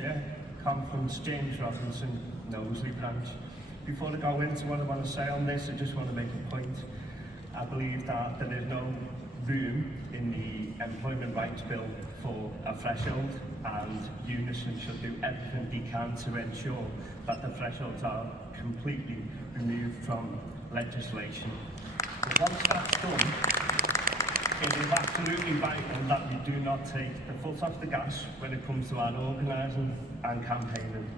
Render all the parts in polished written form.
Chair, Conference, James Robinson, Knowsley branch. Before I go into what I want to say on this, I just want to make a point. I believe that there is no room in the Employment Rights Bill for a threshold, and Unison should do everything they can to ensure that the thresholds are completely removed from legislation. But once that's done, it is absolutely vital that we do not take the foot off the gas when it comes to our organising and campaigning.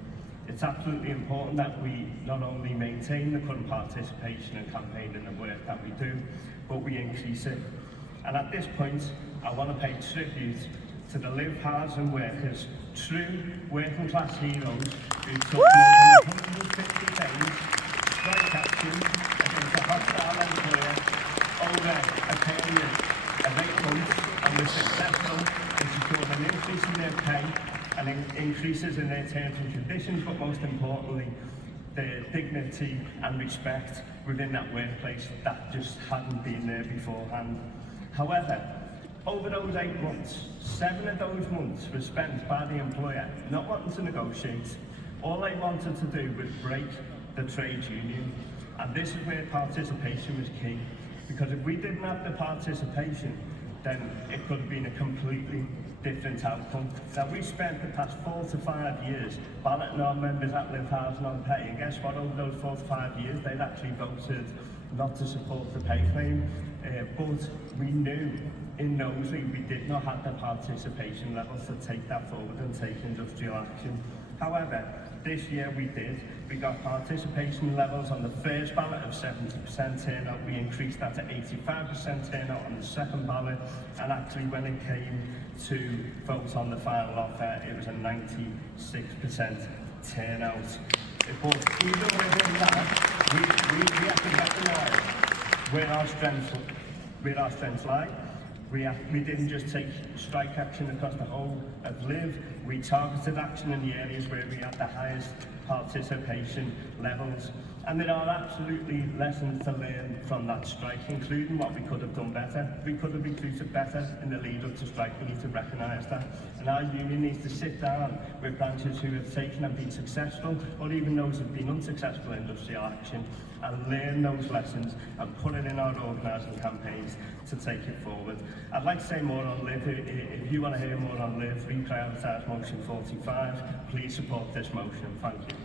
It's absolutely important that we not only maintain the current participation and campaigning and work that we do, but we increase it. And at this point, I want to pay tribute to the live housing workers, true working class heroes who took more than 150 days strike action against a hostile employer over a period of 8 months, and were successful in securing an increase in their pay and increases in their terms and conditions, but most importantly, the dignity and respect within that workplace that just hadn't been there beforehand. However, over those 8 months, 7 of those months were spent by the employer not wanting to negotiate. All they wanted to do was break the trade union, and this is where participation was key, because if we didn't have the participation, then it could have been a completely different outcome. Now, we spent the past 4 to 5 years balloting our members at Live Housing on pay, and guess what? Over those 4 to 5 years, they'd actually voted not to support the pay claim. But we knew in Knowsley we did not have the participation levels to take that forward and take industrial action. However, this year we did. We got participation levels on the first ballot of 70% turnout. We increased that to 85% turnout on the second ballot, and actually when it came to vote on the final offer, it was a 96% turnout. But even within that, we have to recognise where our strengths lie. We didn't just take strike action across the whole of Live, we targeted action in the areas where we had the highest participation levels. And there are absolutely lessons to learn from that strike, including what we could have done better. We could have recruited better in the lead up to strike. We need to recognise that. And our union needs to sit down with branches who have taken and been successful, or even those who have been unsuccessful in industrial action, and learn those lessons and put it in our organising campaigns to take it forward. I'd like to say more on Live. If you want to hear more on Live, reprioritise motion 45. Please support this motion. Thank you.